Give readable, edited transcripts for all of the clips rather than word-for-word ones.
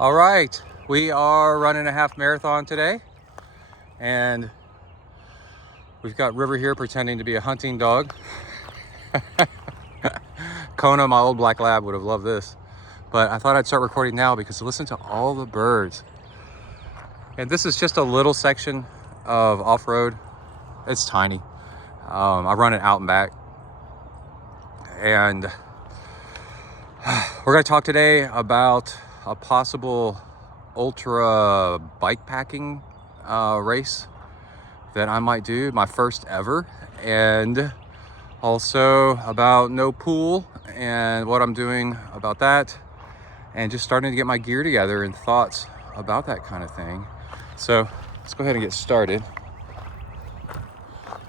All right, we are running a half marathon today, and we've got River here pretending to be a hunting dog. Kona, my old black lab, would have loved this, but I thought I'd start recording now because listen to all the birds. And this is just a little section of off-road. It's tiny. I run it out and back, and we're going to talk today about a possible ultra bikepacking race that I might do, my first ever, and also about no pool and what I'm doing about that, and just starting to get my gear together and thoughts about that kind of thing. So let's go ahead and get started.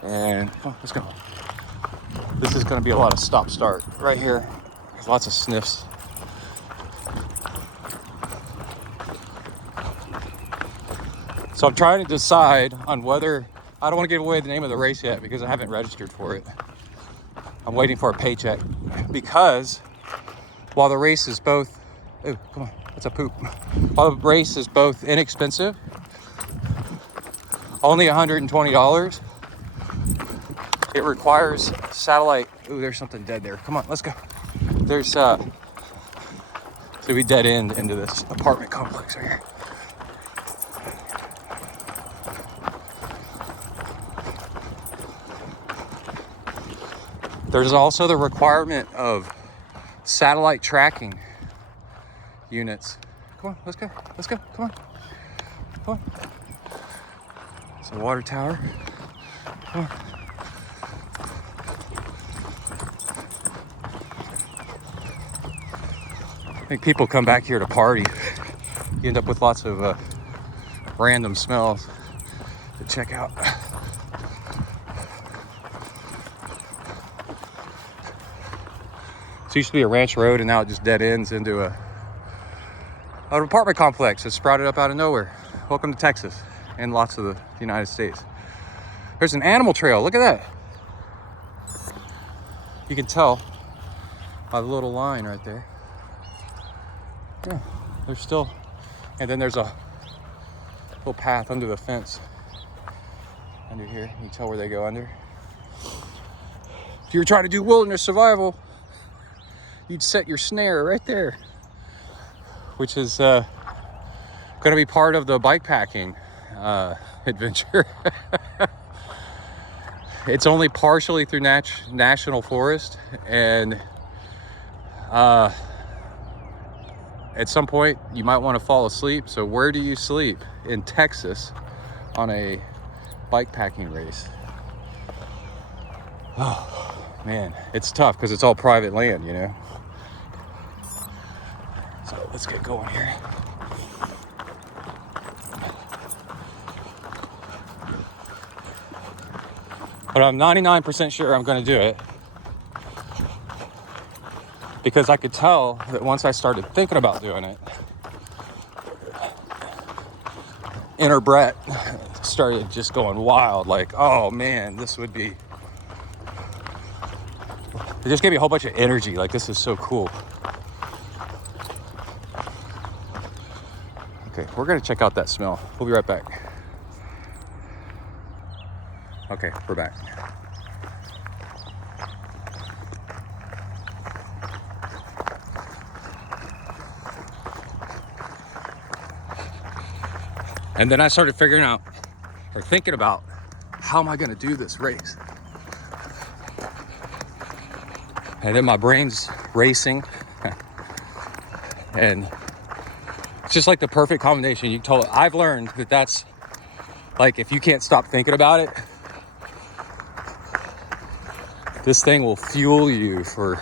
And let's go. This is going to be a lot of stop-start right here. There's lots of sniffs. So I'm trying to decide on whether, I don't want to give away the name of the race yet because I haven't registered for it. I'm waiting for a paycheck because while the race is both, oh, come on, that's a poop. While the race is both inexpensive, only $120, it requires satellite. Ooh, there's something dead there. Come on, let's go. There's, so we dead end into this apartment complex right here. There's also the requirement of satellite tracking units. Come on, let's go, come on, come on. It's a water tower. Come on. I think people come back here to party. You end up with lots of random smells to check out. It used to be a ranch road, and now it just dead ends into an apartment complex that sprouted up out of nowhere. Welcome to Texas and lots of the United States. There's an animal trail. Look at that. You can tell by the little line right there. Yeah, there's still, and then there's a little path under the fence under here. You can tell where they go under. If you were trying to do wilderness survival, you'd set your snare right there, which is going to be part of the bikepacking adventure. It's only partially through national forest, and at some point you might want to fall asleep. So where do you sleep in Texas on a bikepacking race? Oh man, it's tough because it's all private land, you know. So let's get going here. But I'm 99% sure I'm going to do it, because I could tell that once I started thinking about doing it, inner Brett started just going wild, like, oh man, this would be, it just gave me a whole bunch of energy, like this is so cool. Okay, we're gonna check out that smell. We'll be right back. Okay, we're back. And then I started figuring out, or thinking about, how am I gonna do this race? And then my brain's racing. And it's just like the perfect combination. I've learned that that's like, if you can't stop thinking about it, this thing will fuel you for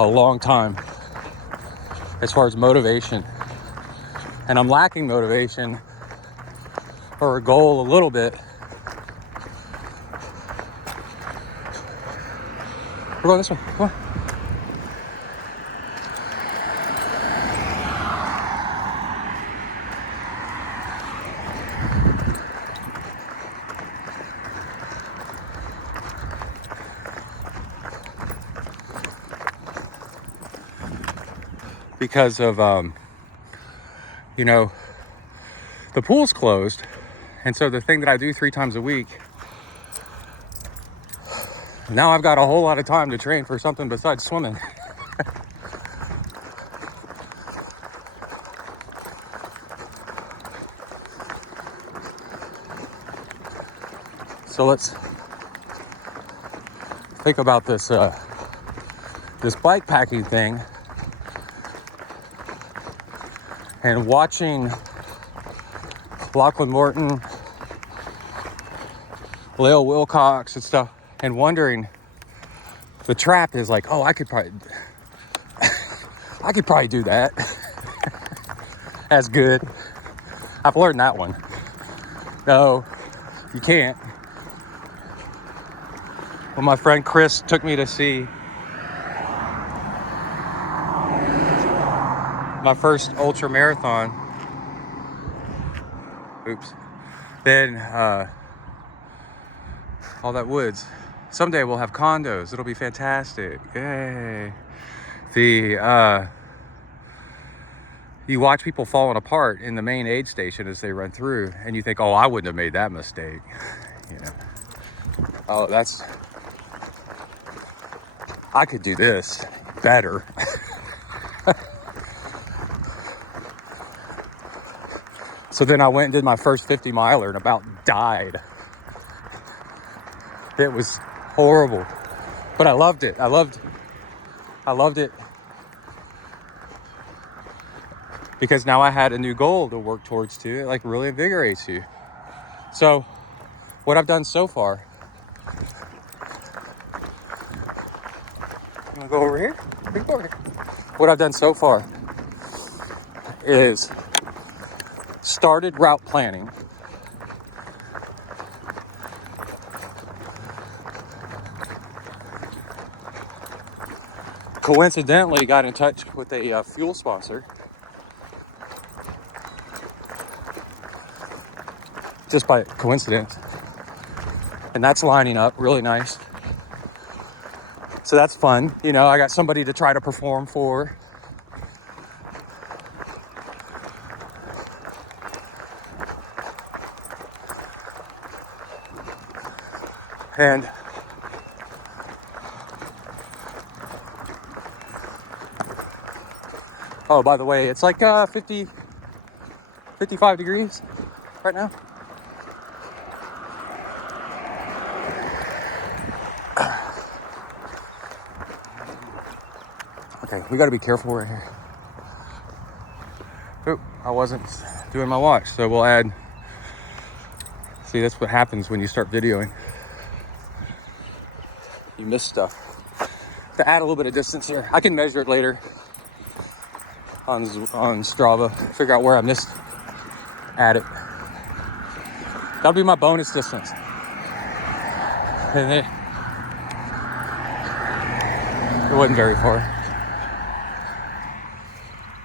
a long time as far as motivation. And I'm lacking motivation or a goal a little bit. We're going this way, come on. Because of you know, the pool's closed. And so the thing that I do 3 times a week, now I've got a whole lot of time to train for something besides swimming. So let's think about this this bike packing thing, and watching Lachlan Morton, Lale Wilcox and stuff, and wondering, the trap is like, oh, I could probably do that. That's good. I've learned that one. No, you can't. When my friend Chris took me to see my first ultra marathon, then all that woods. Someday we'll have condos. It'll be fantastic. Yay. You watch people falling apart in the main aid station as they run through, and you think, oh, I wouldn't have made that mistake. You know, oh, I could do this better. So then I went and did my first 50 miler and about died. It was horrible, but I loved it. I loved it because now I had a new goal to work towards too. It like really invigorates you. So what I've done so far, I'm gonna go over here. What I've done so far is started route planning. Coincidentally, got in touch with a fuel sponsor. Just by coincidence. And that's lining up really nice. So that's fun. You know, I got somebody to try to perform for. And oh, by the way, it's like 55 degrees right now. Okay, we gotta be careful right here. Oop, I wasn't doing my watch, so we'll add. See, that's what happens when you start videoing. You miss stuff. To add a little bit of distance here, I can measure it later on Strava, figure out where I missed, add it. That'll be my bonus distance. And it wasn't very far.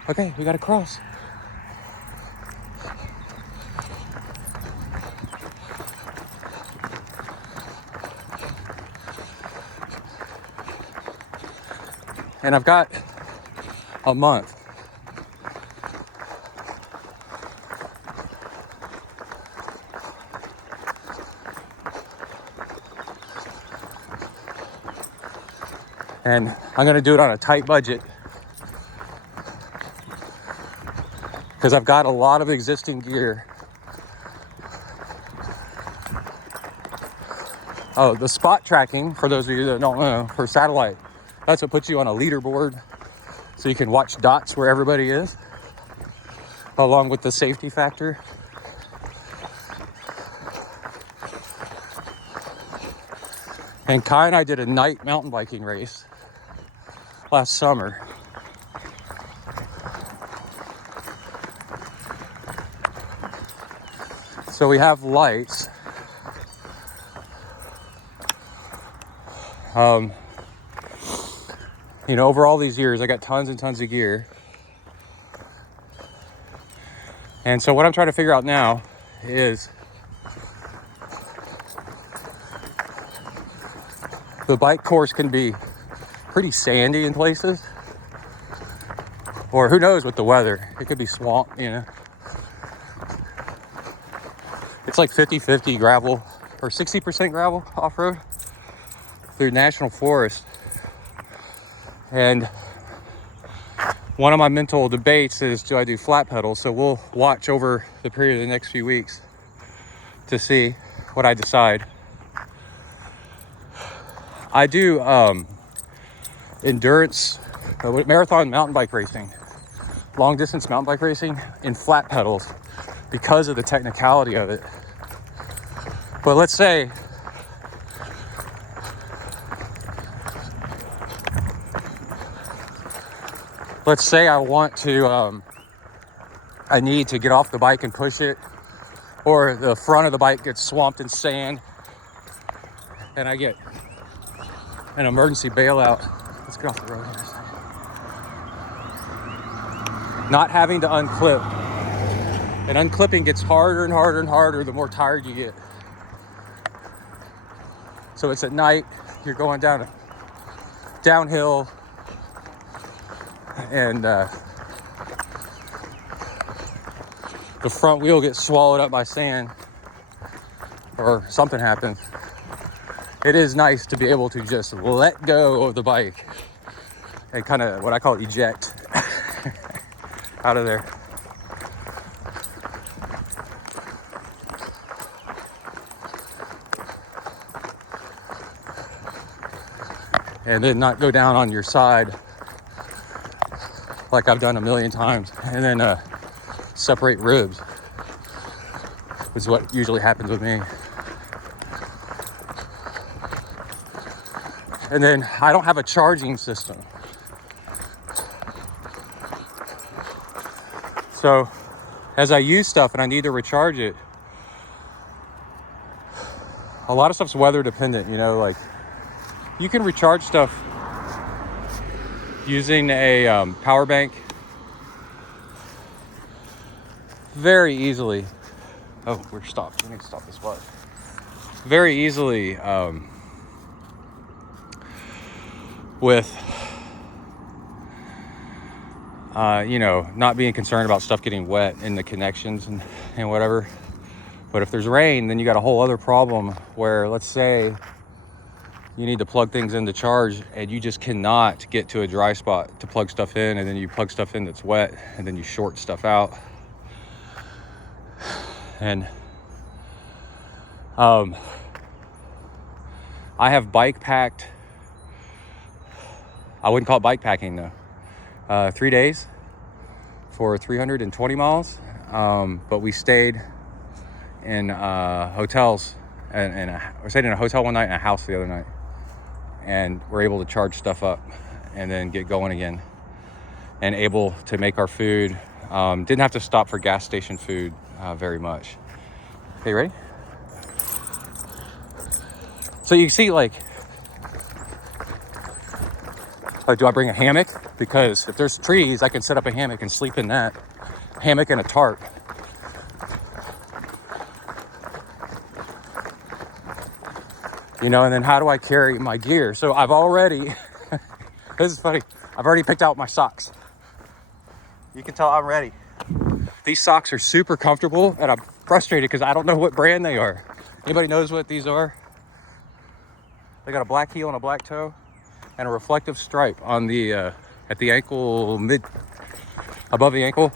Okay, we gotta cross. And I've got a month. And I'm gonna do it on a tight budget because I've got a lot of existing gear. Oh, the spot tracking, for those of you that don't know, for satellite, that's what puts you on a leaderboard so you can watch dots where everybody is, along with the safety factor. And Kai and I did a night mountain biking race last summer. So we have lights. You know, over all these years, I got tons and tons of gear. And so what I'm trying to figure out now is the bike course can be pretty sandy in places, or who knows with the weather, it could be swamp, you know. It's like 50-50 gravel or 60% gravel off-road through national forest. And one of my mental debates is, do I do flat pedals? So we'll watch over the period of the next few weeks to see what I decide. I do endurance, marathon mountain bike racing, long distance mountain bike racing in flat pedals because of the technicality of it. But let's say I want to, I need to get off the bike and push it, or the front of the bike gets swamped in sand and I get an emergency bailout. Let's get off the road here. Not having to unclip. And unclipping gets harder and harder and harder the more tired you get. So it's at night, you're going downhill, and the front wheel gets swallowed up by sand or something happens. It is nice to be able to just let go of the bike and kind of what I call eject out of there. And then not go down on your side like I've done a million times, and then separate ribs is what usually happens with me. And then I don't have a charging system. So as I use stuff and I need to recharge it, a lot of stuff's weather dependent, you know, like you can recharge stuff using a power bank very easily. Oh, we're stopped. We need to stop this bus. Very easily with, you know, not being concerned about stuff getting wet in the connections and whatever. But if there's rain, then you got a whole other problem where, let's say, you need to plug things in to charge and you just cannot get to a dry spot to plug stuff in, and then you plug stuff in that's wet and then you short stuff out. And I have bike packed, I wouldn't call it bike packing though, 3 days for 320 miles. But we stayed in hotels, and we stayed in a hotel one night and a house the other night, and we're able to charge stuff up and then get going again, and able to make our food. Didn't have to stop for gas station food very much. Okay, ready? So you see, like, do I bring a hammock? Because if there's trees, I can set up a hammock and sleep in that. Hammock and a tarp. You know, and then how do I carry my gear? So I've already, this is funny, I've already picked out my socks. You can tell I'm ready. These socks are super comfortable, and I'm frustrated because I don't know what brand they are. Anybody knows what these are? They got a black heel and a black toe and a reflective stripe on the, at the ankle, above the ankle.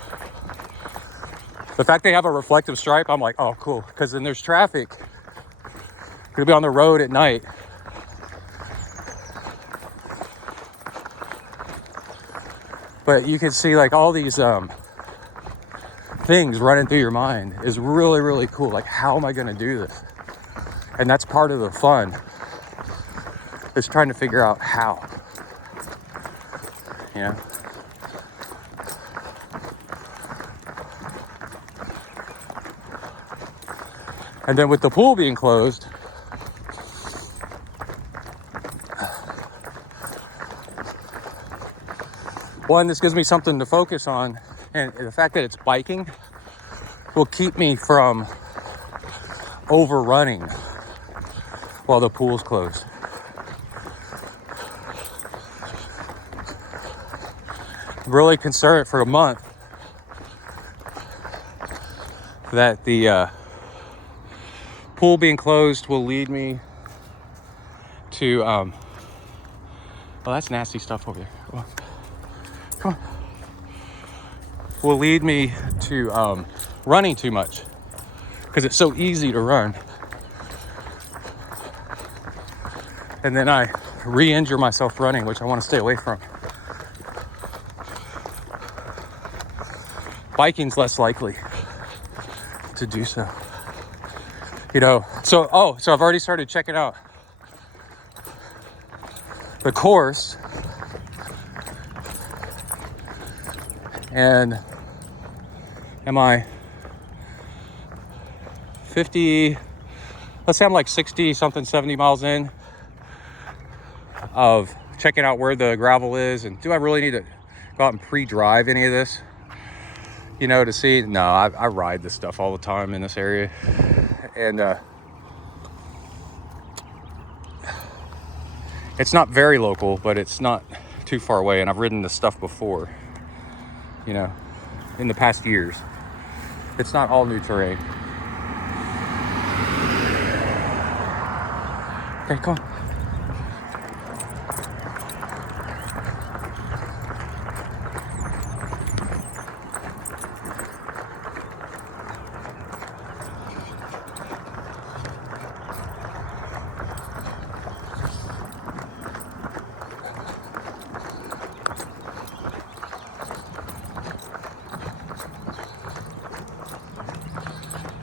The fact they have a reflective stripe, I'm like, oh, cool. Because then there's traffic. You're gonna be on the road at night. But you can see like all these things running through your mind is really, really cool. Like, how am I gonna do this? And that's part of the fun, is trying to figure out how, you know? And then with the pool being closed, one, this gives me something to focus on, and the fact that it's biking will keep me from overrunning while the pool's closed. I'm really concerned for a month that the pool being closed will lead me to, oh, that's nasty stuff over there. Come on. Come on. Will lead me to running too much because it's so easy to run. And then I re-injure myself running, which I want to stay away from. Biking's less likely to do so. You know, so I've already started checking out the course. And am I 50, let's say I'm like 60 something, 70 miles in of checking out where the gravel is, and do I really need to go out and pre-drive any of this, you know, to see? No, I ride this stuff all the time in this area, and it's not very local, but it's not too far away, and I've ridden this stuff before, you know, in the past years. It's not all new terrain. Okay, come on.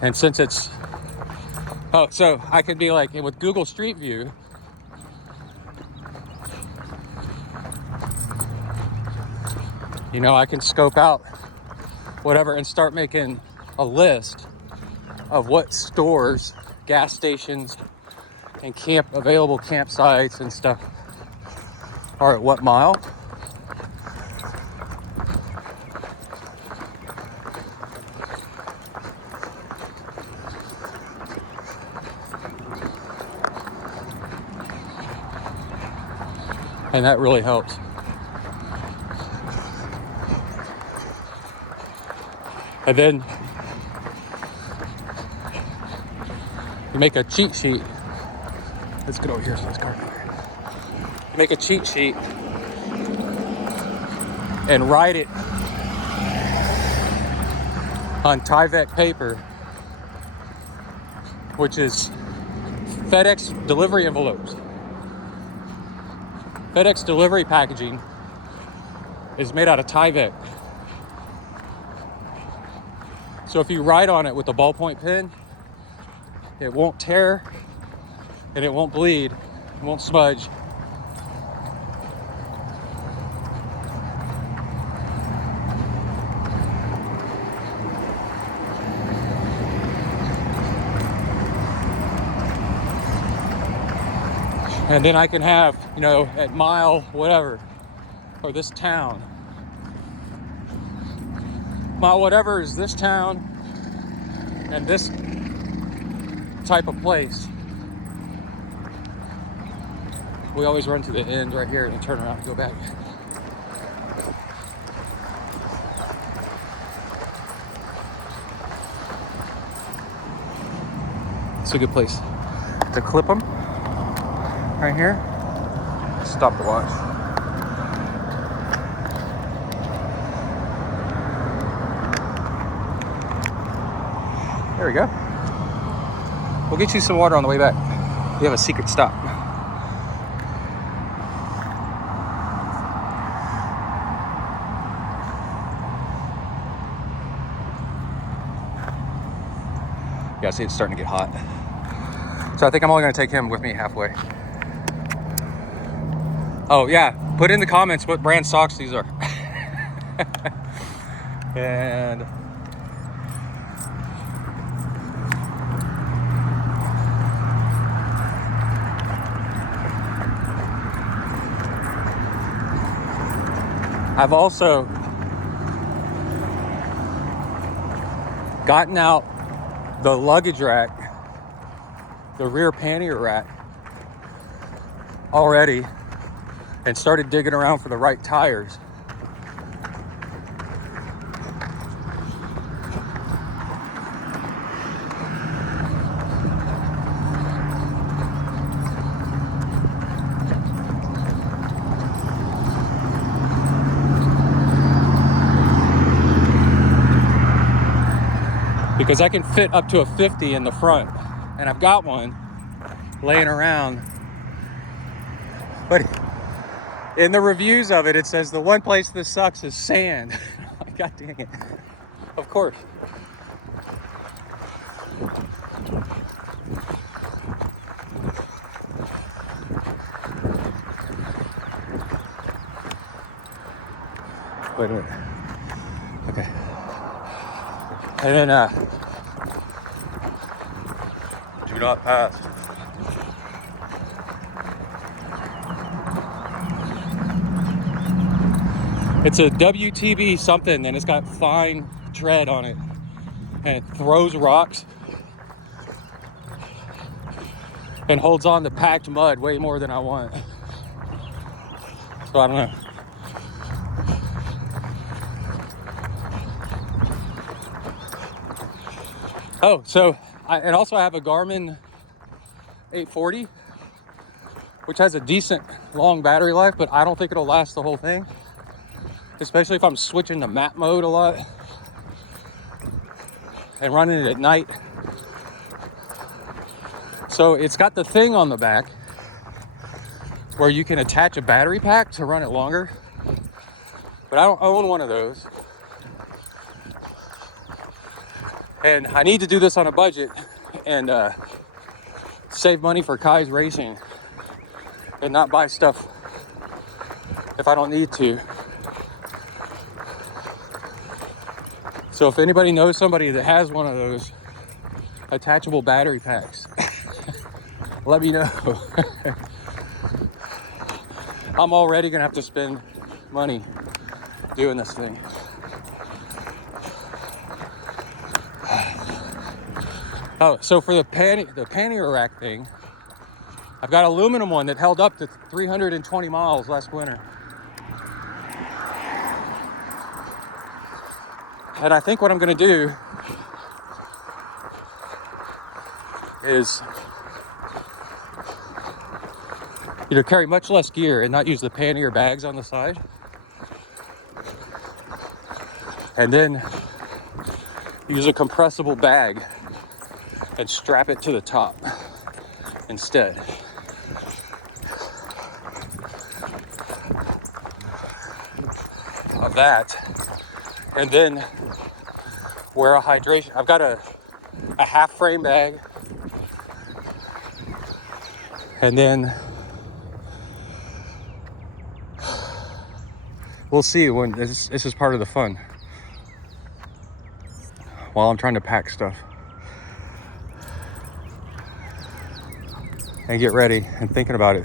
And since it's, so I could be like, with Google Street View, you know, I can scope out whatever and start making a list of what stores, gas stations, and available campsites and stuff are at what mile. And that really helps. And then you make a cheat sheet. Let's get over here so let's go. You make a cheat sheet and write it on Tyvek paper, which is FedEx delivery envelopes. FedEx delivery packaging is made out of Tyvek. So if you write on it with a ballpoint pen, it won't tear and it won't bleed, it won't smudge. And then I can have, you know, at mile whatever, or this town. Mile whatever is this town and this type of place. We always run to the end right here and turn around and go back. It's a good place to clip them. Right here. Stop to watch. There we go. We'll get you some water on the way back. We have a secret stop. Yeah, see, it's starting to get hot. So I think I'm only going to take him with me halfway. Oh yeah, put in the comments what brand socks these are. And I've also gotten out the luggage rack, the rear pannier rack already, and started digging around for the right tires. because I can fit up to a 50 in the front, and I've got one laying around. But in the reviews of it, it says the one place this sucks is sand. God dang it. Of course. Wait a minute. Okay. And then, do not pass. It's a WTB something, and it's got fine tread on it, and it throws rocks and holds on to packed mud way more than I want. So I don't know. Oh, so and also I have a Garmin 840, which has a decent long battery life, but I don't think it'll last the whole thing, especially if I'm switching to map mode a lot and running it at night. So it's got the thing on the back where you can attach a battery pack to run it longer, but I don't own one of those. And I need to do this on a budget and save money for Kai's racing and not buy stuff if I don't need to. So if anybody knows somebody that has one of those attachable battery packs, let me know. I'm already gonna have to spend money doing this thing. Oh, so for the pannier rack thing, I've got an aluminum one that held up to 320 miles last winter. And I think what I'm gonna do is carry much less gear and not use the pannier bags on the side. And then use a compressible bag and strap it to the top instead. Of that. And then wear a hydration. I've got a half frame bag. And then we'll see when this is part of the fun while I'm trying to pack stuff and get ready and thinking about it.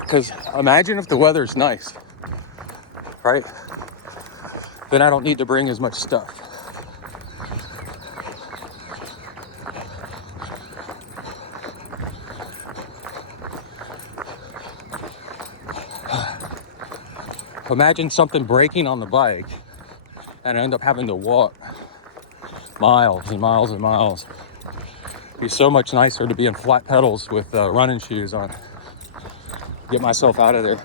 Because imagine if the weather's nice, right? Then I don't need to bring as much stuff. Imagine something breaking on the bike and I end up having to walk miles and miles and miles. It'd be so much nicer to be in flat pedals with running shoes on. Get myself out of there.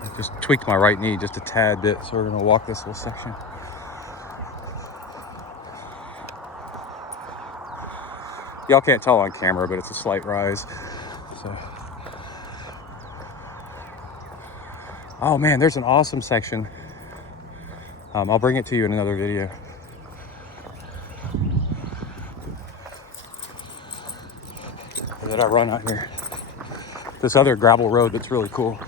I just tweaked my right knee just a tad bit, so we're gonna walk this little section. Y'all can't tell on camera, but it's a slight rise. So, oh man, there's an awesome section. I'll bring it to you in another video. That I run out here. This other gravel road that's really cool.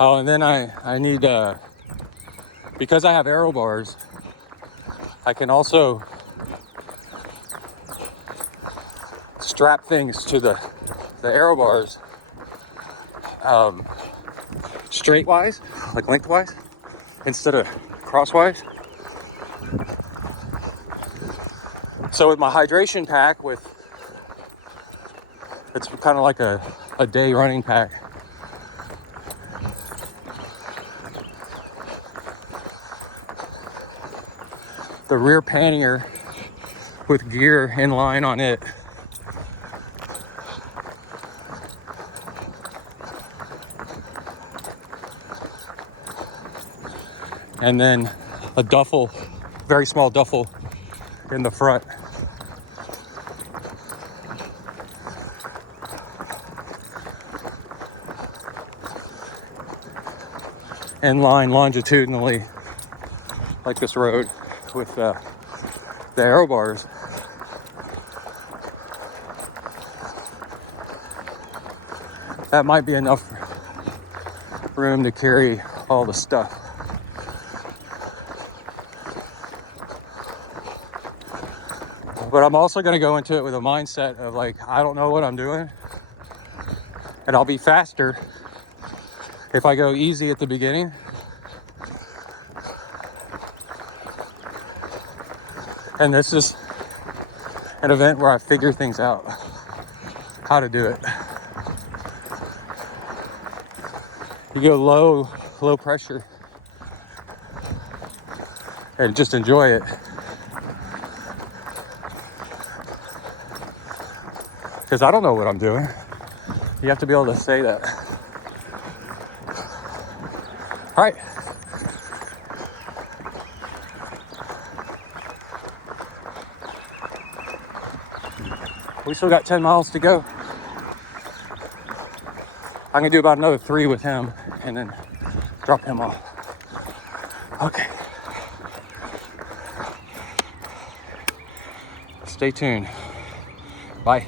Oh, and then I need because I have aero bars, I can also strap things to the aero bars straight wise, like lengthwise, instead of crosswise. So with my hydration pack, it's kind of like a day running pack. The rear pannier with gear in line on it. And then a duffel, very small duffel in the front. In line longitudinally, like this road with the aero bars. That might be enough room to carry all the stuff. But I'm also going to go into it with a mindset of like, I don't know what I'm doing, and I'll be faster if I go easy at the beginning. And this is an event where I figure things out, how to do it. You go low pressure and just enjoy it. Because I don't know what I'm doing. You have to be able to say that. All right. We still got 10 miles to go. I'm gonna do about another 3 with him and then drop him off. Okay. Stay tuned. Bye.